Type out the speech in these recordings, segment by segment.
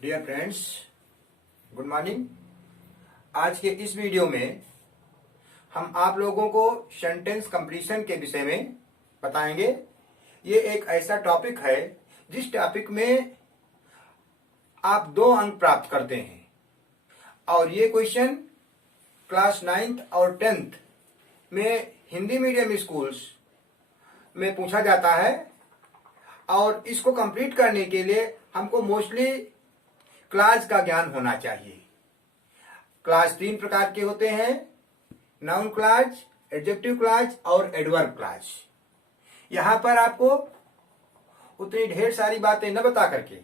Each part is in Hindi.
Dear friends, good morning. आज के इस वीडियो में हम आप लोगों को सेंटेंस कंप्लीशन के विषय में बताएंगे। ये एक ऐसा टॉपिक है जिस टॉपिक में आप 2 अंक प्राप्त करते हैं और ये क्वेश्चन क्लास 9th और 10th में हिंदी मीडियम स्कूल्स में पूछा जाता है और इसको कंप्लीट करने के लिए हमको मोस्टली क्लास का ज्ञान होना चाहिए। क्लास 3 प्रकार के होते हैं, नाउन क्लास, एडजेक्टिव क्लास और एडवर्ब क्लास। यहां पर आपको उतनी ढेर सारी बातें न बता करके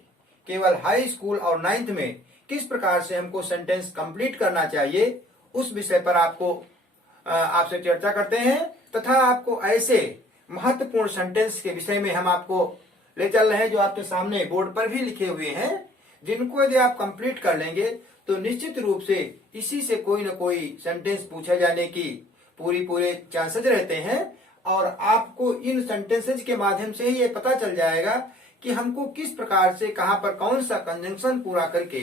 केवल हाई स्कूल और 9th में किस प्रकार से हमको सेंटेंस कंप्लीट करना चाहिए उस विषय पर आपसे चर्चा करते हैं तथा आपको ऐसे महत्वपूर्ण सेंटेंस के विषय में हम आपको ले चल रहे हैं जो आपके सामने बोर्ड पर भी लिखे हुए हैं, जिनको यदि आप कंप्लीट कर लेंगे तो निश्चित रूप से इसी से कोई न कोई सेंटेंस पूछे जाने की पूरे चांसेस रहते हैं और आपको इन सेंटेंसेज के माध्यम से ही ये पता चल जाएगा कि हमको किस प्रकार से कहां पर कौन सा कंजंक्शन पूरा करके,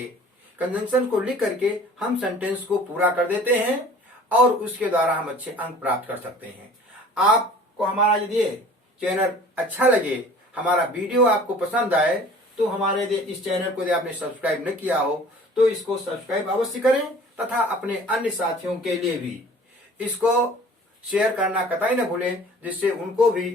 कंजंक्शन को लिख करके हम सेंटेंस को पूरा कर देते हैं और उसके द्वारा हम अच्छे अंक प्राप्त कर सकते हैं। आपको हमारा यदि चैनल अच्छा लगे, हमारा वीडियो आपको पसंद आए तो हमारे इस चैनल को यदि आपने सब्सक्राइब न किया हो तो इसको सब्सक्राइब अवश्य करें तथा अपने अन्य साथियों के लिए भी इसको शेयर करना कतई न भूलें, जिससे उनको भी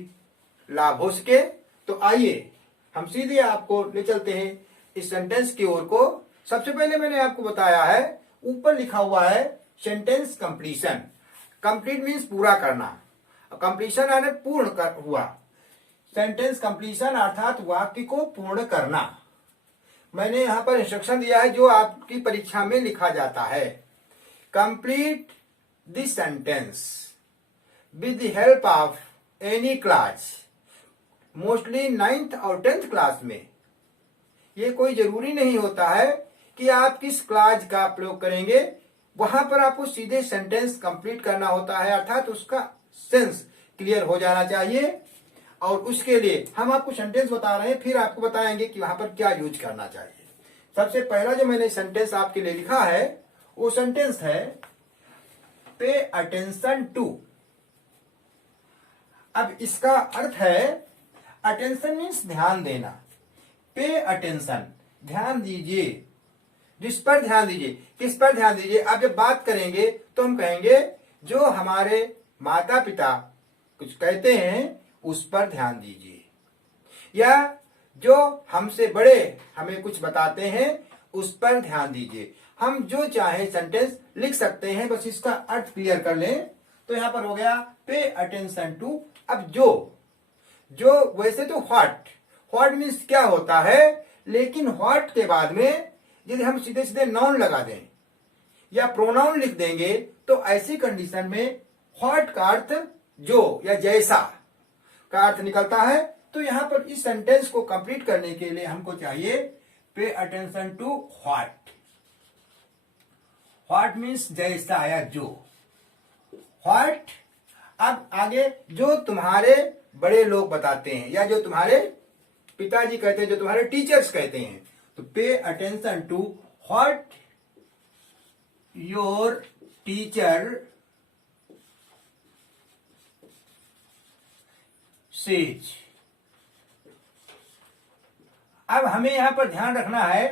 लाभ हो सके। तो आइए हम सीधे आपको ले चलते हैं इस सेंटेंस की ओर को। सबसे पहले मैंने आपको बताया है, ऊपर लिखा हुआ है सेंटेंस कंप्लीशन। कंप्लीट मीन्स पूरा करना, कंप्लीशन यानी पूर्ण हुआ। सेंटेंस कंप्लीशन अर्थात वाक्य को पूर्ण करना। मैंने यहां पर इंस्ट्रक्शन दिया है जो आपकी परीक्षा में लिखा जाता है। Complete this sentence with the help of any class. Mostly 9th और 10th क्लास में ये कोई जरूरी नहीं होता है कि आप किस क्लास का प्रयोग करेंगे, वहां पर आपको सीधे सेंटेंस कंप्लीट करना होता है, अर्थात उसका सेंस क्लियर हो जाना चाहिए। और उसके लिए हम आपको सेंटेंस बता रहे हैं, फिर आपको बताएंगे कि वहां पर क्या यूज करना चाहिए। सबसे पहला जो मैंने सेंटेंस आपके लिए लिखा है वो सेंटेंस है पे अटेंशन टू। अब इसका अर्थ है, अटेंशन मीन्स ध्यान देना, पे अटेंशन ध्यान दीजिए, जिस पर ध्यान दीजिए। किस पर ध्यान दीजिए? आप जब बात करेंगे तो हम कहेंगे जो हमारे माता पिता कुछ कहते हैं उस पर ध्यान दीजिए, या जो हमसे बड़े हमें कुछ बताते हैं उस पर ध्यान दीजिए। हम जो चाहे सेंटेंस लिख सकते हैं, बस इसका अर्थ क्लियर कर लें। तो यहां पर हो गया पे अटेंशन टू। अब जो वैसे तो व्हाट मीन्स क्या होता है, लेकिन व्हाट के बाद में यदि हम सीधे सीधे नाउन लगा दें या प्रोनाउन लिख देंगे तो ऐसी कंडीशन में व्हाट का अर्थ जो या जैसा का अर्थ निकलता है। तो यहां पर इस सेंटेंस को कंप्लीट करने के लिए हमको चाहिए pay attention to what. What means जैसा या जो। व्हाट अब आगे जो तुम्हारे बड़े लोग बताते हैं या जो तुम्हारे पिताजी कहते हैं, जो तुम्हारे टीचर्स कहते हैं, तो pay attention to what your teacher says. अब हमें यहां पर ध्यान रखना है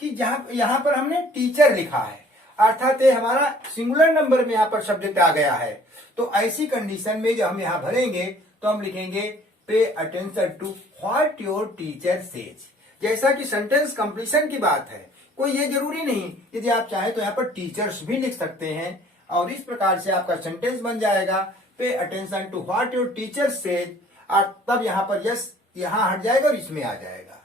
कि यहां पर हमने टीचर लिखा है, अर्थात हमारा सिंगुलर नंबर में यहां पर सब्जेक्ट आ गया है। तो ऐसी कंडीशन में जब हम यहां भरेंगे तो हम लिखेंगे pay attention to what your teacher says. जैसा कि सेंटेंस कंप्लीशन की बात है, कोई ये जरूरी नहीं, यदि आप चाहे तो यहां पर टीचर्स भी लिख सकते हैं और इस प्रकार से आपका सेंटेंस बन जाएगा pay attention to what your teacher says. और तब यहां पर यस यहां हट जाएगा और इसमें आ जाएगा।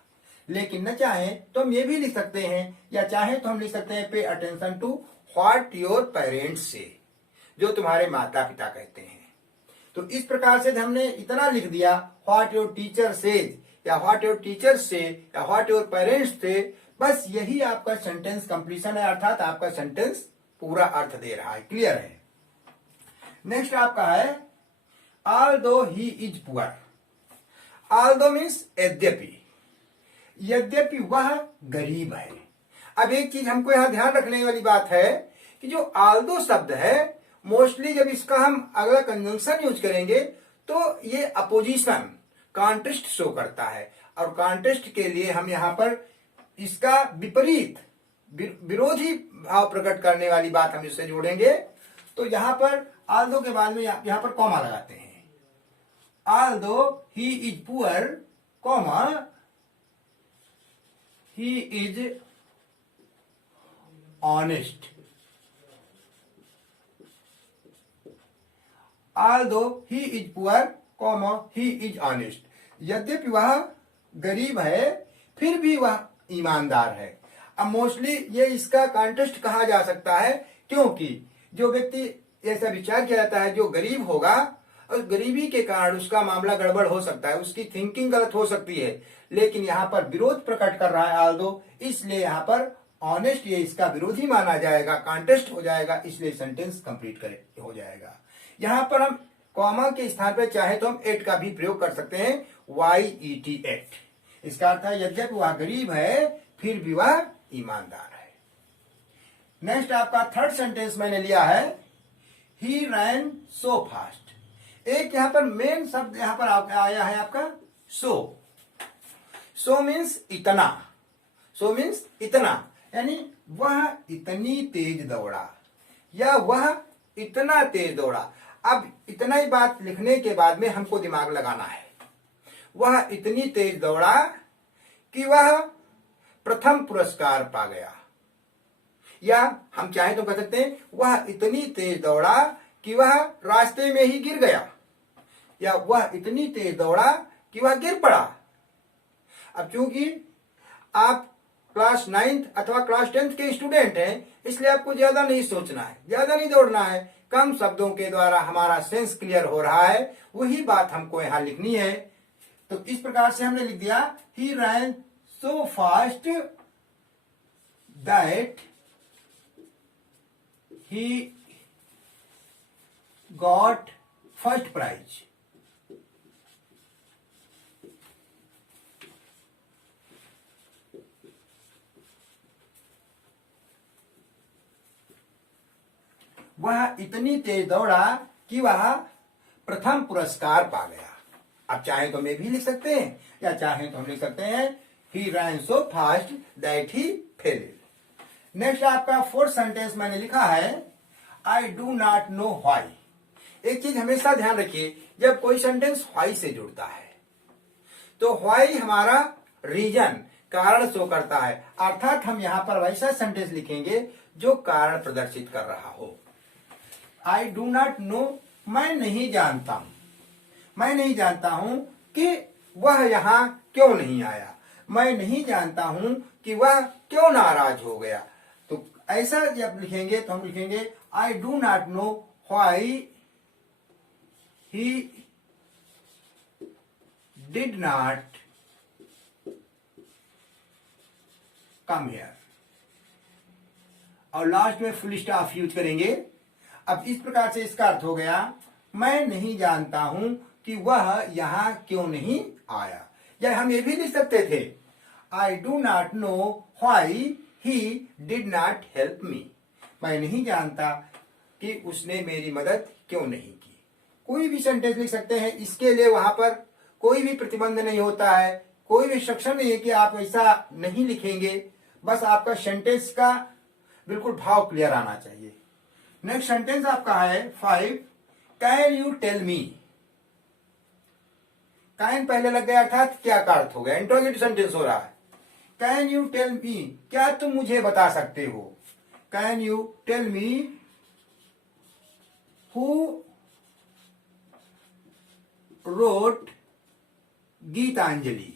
लेकिन न चाहें तो हम ये भी लिख सकते हैं, या चाहें तो हम लिख सकते हैं pay attention to what your parents से, जो तुम्हारे माता पिता कहते हैं। तो इस प्रकार से हमने इतना लिख दिया, व्हाट योर टीचर सेज या व्हाट योर टीचर से या व्हाट योर पेरेंट्स से। बस यही आपका सेंटेंस कंप्लीशन है, अर्थात आपका सेंटेंस पूरा अर्थ दे रहा है। क्लियर है? नेक्स्ट आपका है although he is poor। although means यद्यपि, यद्यपि वह गरीब है। अब एक चीज हमको यहाँ ध्यान रखने वाली बात है कि जो आल्दो शब्द है मोस्टली जब इसका हम अगला कंजंक्शन यूज करेंगे तो ये अपोजिशन कॉन्ट्रास्ट शो करता है, और कॉन्ट्रास्ट के लिए हम यहाँ पर इसका विपरीत विरोधी भाव प्रकट करने वाली बात हम इससे जोड़ेंगे। तो यहां पर आल्दो के बाद में यहां पर कॉमा लगाते हैं। Aldous he is poor comma he is honest. Aldous he is poor comma he is honest. यद्यपि वह गरीब है फिर भी वह ईमानदार है। अब मोस्टली ये इसका कॉन्टेस्ट कहा जा सकता है, क्योंकि जो व्यक्ति ऐसा विचार किया जाता है जो गरीब होगा और गरीबी के कारण उसका मामला गड़बड़ हो सकता है, उसकी थिंकिंग गलत हो सकती है, लेकिन यहाँ पर विरोध प्रकट कर रहा है आल्दो, इसलिए यहाँ पर ऑनेस्ट ये इसका विरोधी माना जाएगा, कॉन्टेस्ट हो जाएगा, इसलिए सेंटेंस कंप्लीट हो जाएगा। यहाँ पर हम कॉमा के स्थान पर चाहे तो हम एट का भी प्रयोग कर सकते हैं, YET एट। इसका अर्थ है यद्यपि वह गरीब है फिर भी वह ईमानदार है। नेक्स्ट आपका थर्ड सेंटेंस मैंने लिया है, ही रैन सो फास्ट। एक यहां पर मेन शब्द यहां पर आया है आपका सो। सो मीन्स इतना, सो मीन्स इतना, यानी वह इतनी तेज दौड़ा या वह इतना तेज दौड़ा। अब इतना ही बात लिखने के बाद में हमको दिमाग लगाना है। वह इतनी तेज दौड़ा कि वह प्रथम पुरस्कार पा गया, या हम चाहे तो कह सकते हैं वह इतनी तेज दौड़ा कि वह रास्ते में ही गिर गया, या वह इतनी तेज दौड़ा कि वह गिर पड़ा। अब चूंकि आप क्लास 9th अथवा क्लास 10th के स्टूडेंट हैं, इसलिए आपको ज्यादा नहीं सोचना है, ज्यादा नहीं दौड़ना है, कम शब्दों के द्वारा हमारा सेंस क्लियर हो रहा है, वही बात हमको यहां लिखनी है। तो इस प्रकार से हमने लिख दिया, he ran so fast that he got first prize. वह इतनी तेज दौड़ा कि वह प्रथम पुरस्कार पा गया। अब चाहे तो मैं भी लिख सकते हैं, या चाहे तो हम लिख सकते हैं he ran so fast that he fail. Next आपका फोर्थ सेंटेंस मैंने लिखा है, I do not know why. एक चीज हमेशा ध्यान रखिए, जब कोई सेंटेंस व्हाई से जुड़ता है तो व्हाई हमारा रीजन, कारण शो करता है, अर्थात हम यहां पर वैसा सेंटेंस लिखेंगे जो कारण प्रदर्शित कर रहा हो। आई डू नॉट नो, मैं नहीं जानता हूं, मैं नहीं जानता हूं कि वह यहां क्यों नहीं आया, मैं नहीं जानता हूं कि वह क्यों नाराज हो गया। तो ऐसा जब लिखेंगे तो हम लिखेंगे आई do not know why he did not come here, और लास्ट में फुल स्टॉप यूज करेंगे। अब इस प्रकार से इसका अर्थ हो गया, मैं नहीं जानता हूं कि वह यहां क्यों नहीं आया। या हम ये भी लिख सकते थे, आई do not know why he did not help me. मैं नहीं जानता कि उसने मेरी मदद क्यों नहीं की। कोई भी सेंटेंस लिख सकते हैं, इसके लिए वहां पर कोई भी प्रतिबंध नहीं होता है, कोई भी इंस्ट्रक्शन नहीं है कि आप ऐसा नहीं लिखेंगे, बस आपका सेंटेंस का बिल्कुल भाव क्लियर आना चाहिए। नेक्स्ट सेंटेंस आपका है 5, can you tell me. Can पहले लग गया, अर्थात क्या का अर्थ हो गया, इंट्रोगेटिव सेंटेंस हो रहा है। कैन यू टेल मी, क्या तुम मुझे बता सकते हो। Can you tell me who wrote Gitanjali.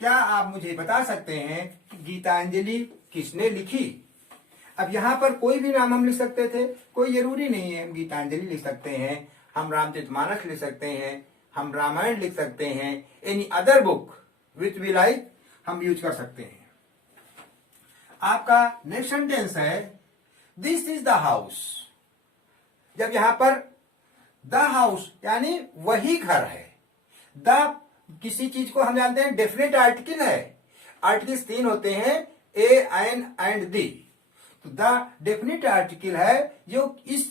क्या आप मुझे बता सकते हैं कि गीतांजलि किसने लिखी। अब यहां पर कोई भी नाम हम लिख सकते थे, कोई जरूरी नहीं है, हम गीतांजलि लिख सकते हैं, हम रामचरितमानस लिख सकते हैं, हम रामायण लिख सकते हैं, any other book which we like हम यूज कर सकते हैं। आपका नेक्स्ट सेंटेंस है, दिस इज द हाउस। जब यहां पर द हाउस यानी वही घर है। द किसी चीज को हम जानते हैं डेफिनेट आर्टिकल है। आर्टिकल्स 3 होते हैं, ए, एन एंड दी। तो द डेफिनेट आर्टिकल है जो इस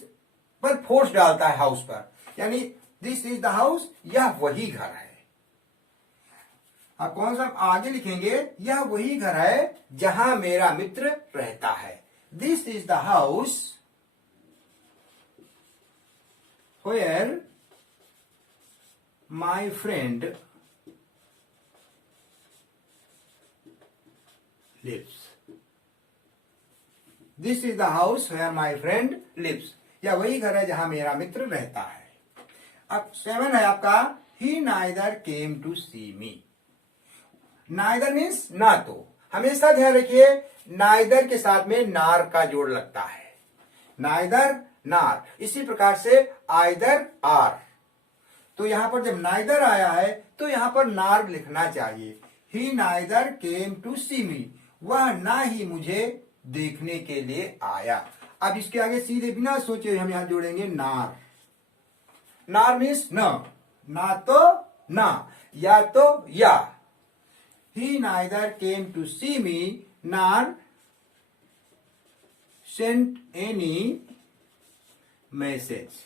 पर फोर्स डालता है हाउस पर, यानी दिस इज द हाउस, यह वही घर है। अब कौन सा आगे लिखेंगे, यह वही घर है जहां मेरा मित्र रहता है। This is the house where my friend lives. This is the house where my friend lives, यह वही घर है जहां मेरा मित्र रहता है। अब 7 है आपका, he neither came to see me. Neither means ना तो, हमेशा ध्यान रखिए नाइदर के साथ में नार का जोड़ लगता है। नाइदर नार, इसी प्रकार से आइदर आर। तो यहां पर जब नाइदर आया है तो यहां पर नार लिखना चाहिए। ही नाइदर केम टू सी मी, वह ना ही मुझे देखने के लिए आया। अब इसके आगे सीधे बिना सोचे हम यहां जोड़ेंगे नार। नार मीन्स न, ना तो ना, या तो या। He neither came to see me nor sent any message।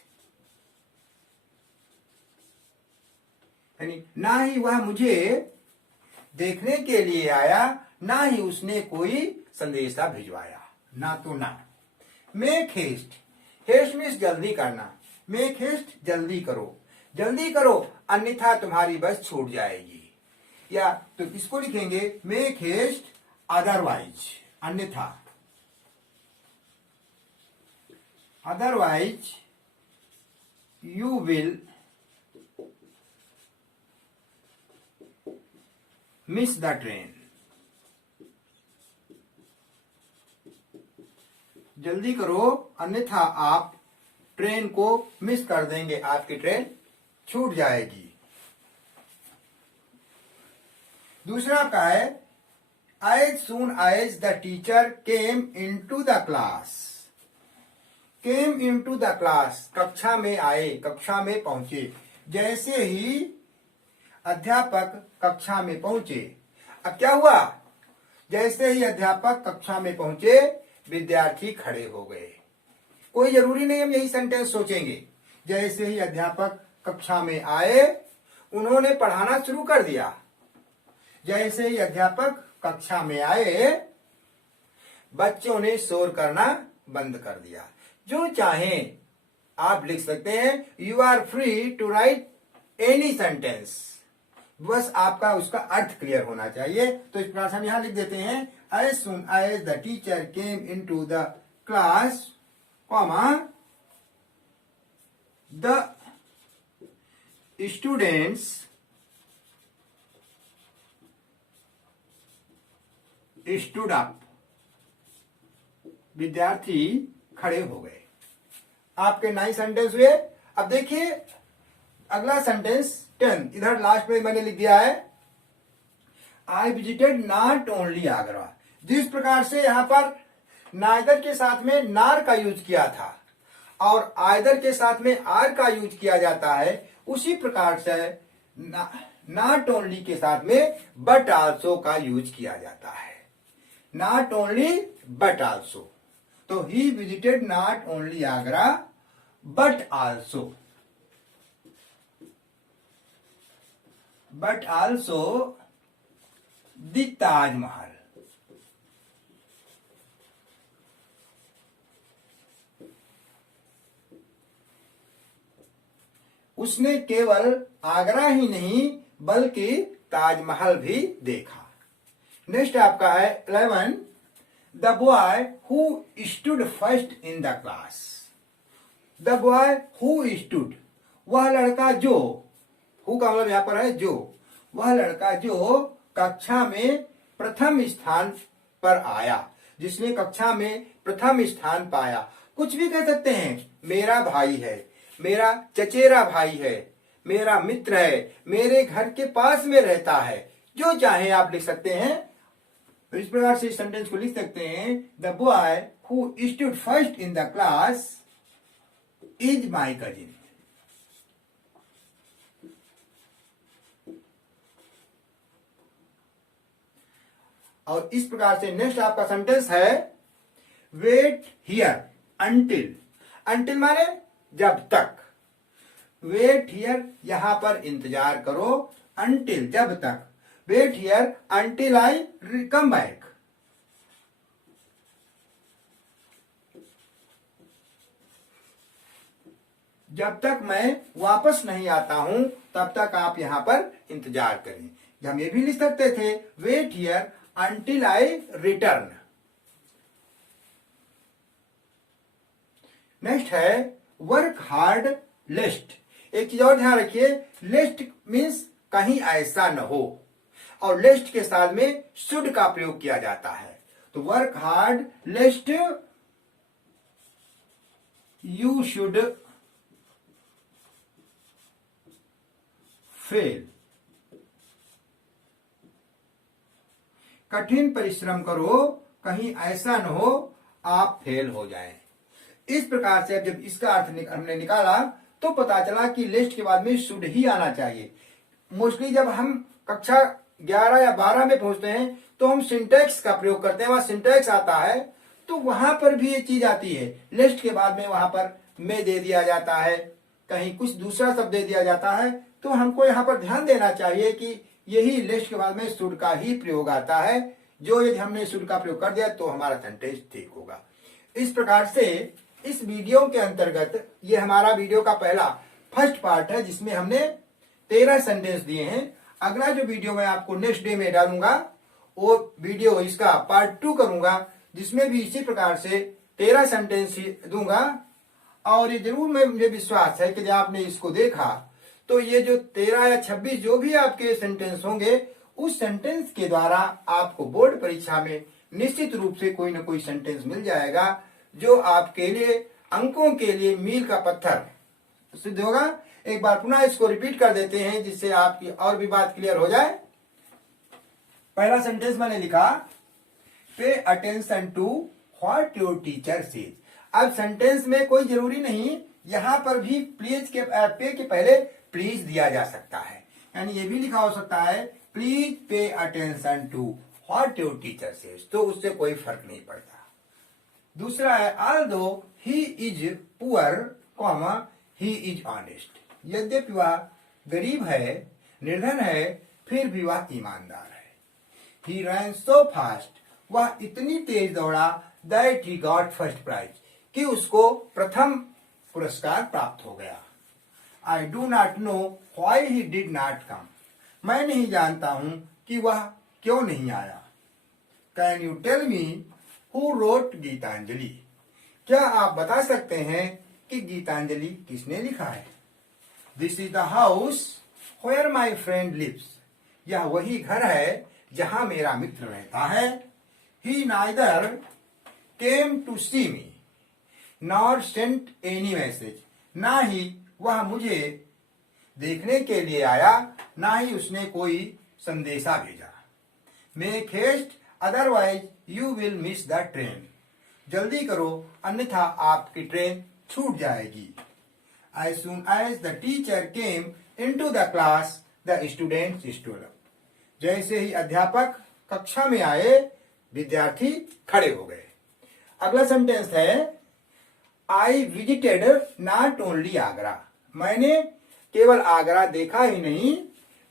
यानी ना ही वह मुझे देखने के लिए आया, ना ही उसने कोई संदेशा भिजवाया। ना तो ना। मेक हेस्ट, हेस्ट मीन्स जल्दी करना। मेक हेस्ट जल्दी करो, जल्दी करो अन्यथा तुम्हारी बस छूट जाएगी। या तो इसको लिखेंगे मेक हेस्ट अदरवाइज, अन्यथा, otherwise you will miss the train. जल्दी करो अन्यथा आप ट्रेन को मिस कर देंगे, आपकी ट्रेन छूट जाएगी। दूसरा का है, as soon as the teacher came into the class। came into the class, कक्षा में आए, कक्षा में पहुंचे। जैसे ही अध्यापक कक्षा में पहुंचे, अब क्या हुआ, जैसे ही अध्यापक कक्षा में पहुंचे विद्यार्थी खड़े हो गए। कोई जरूरी नहीं हम यही सेंटेंस सोचेंगे। जैसे ही अध्यापक कक्षा में आए उन्होंने पढ़ाना शुरू कर दिया। जैसे ही अध्यापक कक्षा में आए बच्चों ने शोर करना बंद कर दिया। जो चाहें आप लिख सकते हैं। You are free to write any sentence, बस आपका उसका अर्थ क्लियर होना चाहिए। तो इस प्रकार से हम यहां लिख देते हैं, as soon as the teacher came into the class, comma the students stood up, विद्यार्थी खड़े हो गए। आपके 9 सेंटेंस हुए। अब देखिए अगला सेंटेंस 10, इधर लास्ट में मैंने लिख दिया है, I visited not only Agra. जिस प्रकार से यहां पर नाइदर के साथ में नार का यूज किया था और आइदर के साथ में आर का यूज किया जाता है, उसी प्रकार से नॉट ओनली के साथ में बट आल्सो का यूज किया जाता है। Not only but also. तो he visited not only Agra but also, the Taj. उसने केवल आगरा ही नहीं बल्कि ताजमहल भी देखा। नेक्स्ट आपका है 11, the boy who stood first in the class. The boy who stood, वह लड़का जो, हु का मतलब यहां पर है जो, वह लड़का जो कक्षा में प्रथम स्थान पर आया, जिसने कक्षा में प्रथम स्थान पाया। कुछ भी कह सकते हैं, मेरा भाई है, मेरा चचेरा भाई है, मेरा मित्र है, मेरे घर के पास में रहता है, जो चाहे आप लिख सकते हैं। तो इस प्रकार से इस सेंटेंस को लिख सकते हैं, the boy who stood first in the class is my cousin. और इस प्रकार से नेक्स्ट आपका सेंटेंस है वेट हियर अंटिल। अंटिल माने जब तक। वेट हियर यहां पर इंतजार करो, अंटिल जब तक। Wait here until I come back. जब तक मैं वापस नहीं आता हूं तब तक आप यहां पर इंतजार करें। हम ये भी लिख सकते थे wait here until I return. Next है वर्क हार्ड लेस्ट। एक चीज और ध्यान रखिए, लेस्ट मीन्स कहीं ऐसा न हो, और लेस्ट के साथ में शुड का प्रयोग किया जाता है। तो work hard लेस्ट you should fail. कठिन परिश्रम करो, कहीं ऐसा न हो आप फेल हो जाएं। इस प्रकार से अब जब इसका अर्थ हमने निकाला तो पता चला कि लिस्ट के बाद में शुड ही आना चाहिए। मोस्टली जब हम कक्षा 11 या 12 में पहुंचते हैं तो हम सिंटैक्स का प्रयोग करते हैं, वहां सिंटैक्स आता है तो वहां पर भी ये चीज आती है। लिस्ट के बाद में वहां पर में दे दिया जाता है, कहीं कुछ दूसरा शब्द दे दिया जाता है। तो हमको यहाँ पर ध्यान देना चाहिए कि यही लिस्ट के बाद में शुड का ही प्रयोग आता है। जो यदि हमने शुड का प्रयोग कर दिया तो हमारा सेंटेंस ठीक होगा। इस प्रकार से इस वीडियो के अंतर्गत ये हमारा वीडियो का पहला फर्स्ट पार्ट है जिसमें हमने 13 सेंटेंस दिए हैं। अगला जो वीडियो मैं आपको नेक्स्ट डे में डालूंगा वो वीडियो इसका पार्ट 2 करूंगा, जिसमें भी इसी प्रकार से 13 सेंटेंस दूंगा। और ये जरूर मुझे विश्वास है कि जब आपने इसको देखा तो ये जो 13 या 26 जो भी आपके सेंटेंस होंगे उस सेंटेंस के द्वारा आपको बोर्ड परीक्षा में निश्चित रूप से कोई ना कोई सेंटेंस मिल जाएगा जो आपके लिए अंकों के लिए मील का पत्थर सिद्ध होगा। एक बार पुनः इसको रिपीट कर देते हैं जिससे आपकी और भी बात क्लियर हो जाए। पहला सेंटेंस मैंने लिखा pay attention to what your teacher says. अब सेंटेंस में कोई जरूरी नहीं, यहां पर भी प्लीज के पे के पहले प्लीज दिया जा सकता है, यानी ये भी लिखा हो सकता है please pay attention to what your teacher says, तो उससे कोई फर्क नहीं पड़ता। दूसरा है although he is poor comma he is honest. यद्यपि वह गरीब है, निर्धन है, फिर भी वह ईमानदार है। ही रैन सो फास्ट, वह इतनी तेज दौड़ा that he got first prize, कि उसको प्रथम पुरस्कार प्राप्त हो गया। I do not know why he did not come, मैं नहीं जानता हूं कि वह क्यों नहीं आया। Can you tell me who wrote Gitanjali, क्या आप बता सकते हैं कि गीतांजलि किसने लिखा है। This is the house where my friend lives, यह वही घर है जहां मेरा मित्र रहता है। He neither came to see me nor sent any message, ना ही वह मुझे देखने के लिए आया, ना ही उसने कोई संदेशा भेजा। Make haste otherwise you will miss the train, जल्दी करो अन्यथा आपकी ट्रेन छूट जाएगी। As soon as the teacher came into the class, the students stood up. जैसे ही अध्यापक कक्षा में आए विद्यार्थी खड़े हो गए। अगला सेंटेंस है I visited not only Agra, मैंने केवल आगरा देखा ही नहीं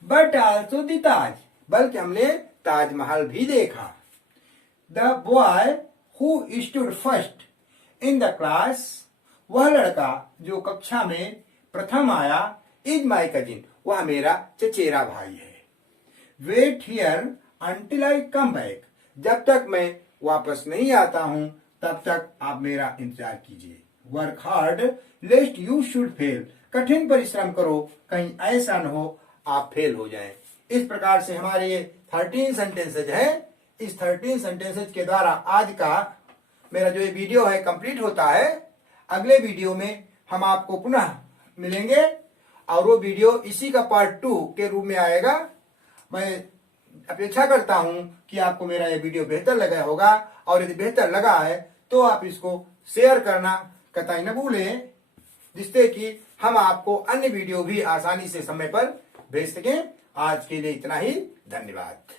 बट आल्सो द ताज, बल्कि हमने ताजमहल भी देखा। The boy who stood first in the class, वह लड़का जो कक्षा में प्रथम आया, इज माई कजिन, वह मेरा चचेरा भाई है। Wait here until I come back, जब तक मैं वापस नहीं आता हूं तब तक आप मेरा इंतजार कीजिए। Work hard लेस्ट you should fail, कठिन परिश्रम करो कहीं ऐसा न हो आप फेल हो जाएं। इस प्रकार से हमारे ये 13 सेंटेंसेज है। इस 13 सेंटेंसेज के द्वारा आज का मेरा जो ये वीडियो है कंप्लीट होता है। अगले वीडियो में हम आपको पुनः मिलेंगे और वो वीडियो इसी का पार्ट 2 के रूप में आएगा। मैं अपेक्षा करता हूं कि आपको मेरा ये वीडियो बेहतर लगा होगा, और यदि बेहतर लगा है तो आप इसको शेयर करना कतई न भूलें, जिससे कि हम आपको अन्य वीडियो भी आसानी से समय पर भेज सकें। आज के लिए इतना ही, धन्यवाद।